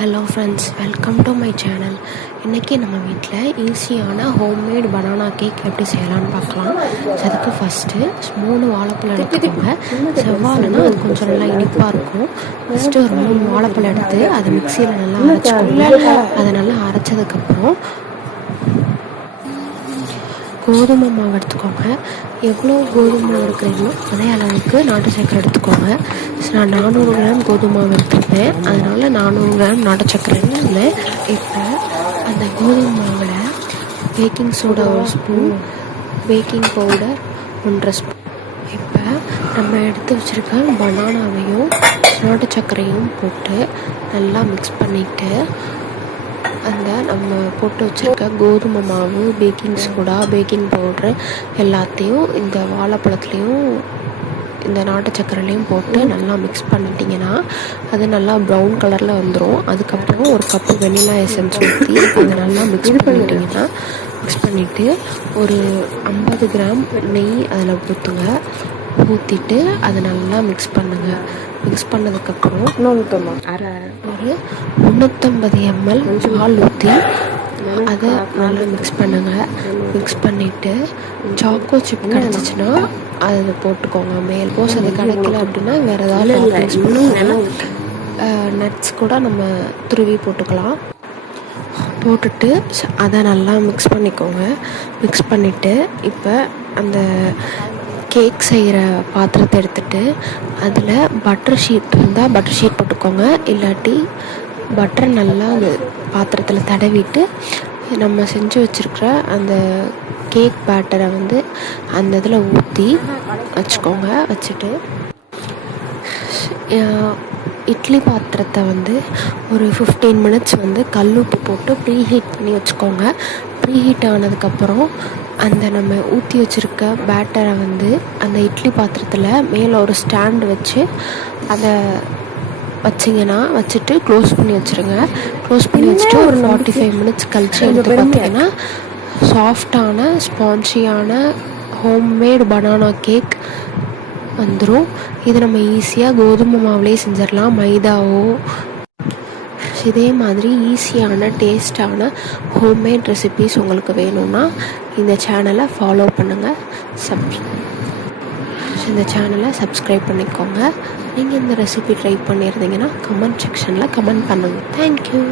Hello friends, welcome to my channel. இன்றைக்கி நம்ம வீட்டில் ஈஸியான ஹோம்மேட் பனானா கேக் எப்படி செய்யலான்னு பார்க்கலாம். அதுக்கு ஃபஸ்ட்டு 3 வாழைப்பழம் எடுத்துக்கோங்க. செவ்வாழைனா அது கொஞ்சம் நல்லா இனிப்பாக இருக்கும். ஃபஸ்ட்டு ஒரு 3 வாழைப்பழம் எடுத்து அதை மிக்சியில் நல்லா அரைச்சிக்கோங்க. அதை நல்லா அரைச்சதுக்கப்புறம் கோதுமை மாவு எடுத்துக்கோங்க. எவ்வளோ கோதுமை மாவு எடுக்கிறீங்களோ அதே அளவுக்கு நாட்டு சர்க்கரை எடுத்துக்கோங்க. நான் 400 கிராம் கோதுமை மாவு எடுத்துருந்தேன், அதனால் 400 கிராம் நாட்டு சர்க்கரை எடுத்துருந்தேன். இப்போ அந்த கோதுமை மாவில் baking soda 1 spoon, baking powder 1.5 spoon, இப்போ நம்ம எடுத்து வச்சுருக்க பனானாவையும் நாட்டு சர்க்கரையும் போட்டு நல்லா மிக்ஸ் பண்ணிவிட்டு அந்த நம்ம போட்டு வச்சுருக்க கோதுமை மாவு, பேக்கிங் சோடா, பேக்கிங் பவுட்ரு எல்லாத்தையும் இந்த வாழைப்பழத்துலேயும் இந்த நாட்டு சர்க்கரைலையும் போட்டு நல்லா மிக்ஸ் பண்ணிட்டிங்கன்னா அது நல்லா ப்ரௌன் கலரில் வந்துடும். அதுக்கப்புறம் ஒரு கப்பு வெனிலா எசன்ஸ் ஊற்றி அதை நல்லா மிக்ஸ் பண்ணிட்டிங்கன்னா மிக்ஸ் பண்ணிவிட்டு ஒரு 50 கிராம் நெய் அதில் ஊற்றுங்க. ஊற்றிட்டு அதை நல்லா மிக்ஸ் பண்ணுங்கள். மிக்ஸ் பண்ணதுக்கப்புறம் ஒரு 350 ml பால் ஊற்றி அதை நல்லா மிக்ஸ் பண்ணுங்கள். மிக்ஸ் பண்ணிவிட்டு சாக்கோ சிப் கிடச்சிச்சின்னா அதை போட்டுக்கோங்க. மேல் போஸ் அது கிடைக்கல அப்படின்னா வேறு ஏதாவது டாப்பிங்ஸ் போட்டுக்கோங்க. நட்ஸ் கூட நம்ம துருவி போட்டுக்கலாம். போட்டுட்டு அதை நல்லா மிக்ஸ் பண்ணிக்கோங்க. மிக்ஸ் பண்ணிவிட்டு இப்போ அந்த கேக் செய்கிற பாத்திரத்தை எடுத்துகிட்டு அதில் பட்டர் ஷீட் இருந்தால் பட்டர் ஷீட் போட்டுக்கோங்க. இல்லாட்டி பட்டர் நல்லா அந்த பாத்திரத்தில் தடவிட்டு நம்ம செஞ்சு வச்சுருக்கிற அந்த கேக் பேட்டரை அந்த இதில் ஊற்றி வச்சுக்கோங்க. வச்சுட்டு இட்லி பாத்திரத்தை ஒரு 15 மினிட்ஸ் கல்லுப்பு போட்டு ப்ரீ ஹீட் பண்ணி வச்சுக்கோங்க. ப்ரீ ஹீட் ஆனதுக்கப்புறம் அந்த நம்ம ஊற்றி வச்சுருக்க பேட்டரை அந்த இட்லி பாத்திரத்தில் மேலே ஒரு ஸ்டாண்டு வச்சு அதை வச்சிங்கன்னா வச்சுட்டு க்ளோஸ் பண்ணி வச்சுருங்க. க்ளோஸ் பண்ணி வச்சுட்டு ஒரு 45 மினிட்ஸ் கழிச்சு எடுத்து பார்த்திங்கன்னா சாஃப்டான ஸ்பான்ஜியான ஹோம்மேட் பனானா கேக் வந்துடும். இது நம்ம ஈஸியாக கோதுமை மாவுலேயே செஞ்சிடலாம், மைதாவோ. இதே மாதிரி ஈஸியான டேஸ்டான ஹோம்மேட் ரெசிபீஸ் உங்களுக்கு வேணும்னா இந்த சேனலை ஃபாலோ பண்ணுங்கள். இந்த சேனலை சப்ஸ்கிரைப் பண்ணிக்கோங்க. நீங்கள் இந்த ரெசிபி ட்ரை பண்ணியிருந்தீங்கன்னா கமெண்ட் செக்ஷனில் கமெண்ட் பண்ணுங்கள். தேங்க்யூ.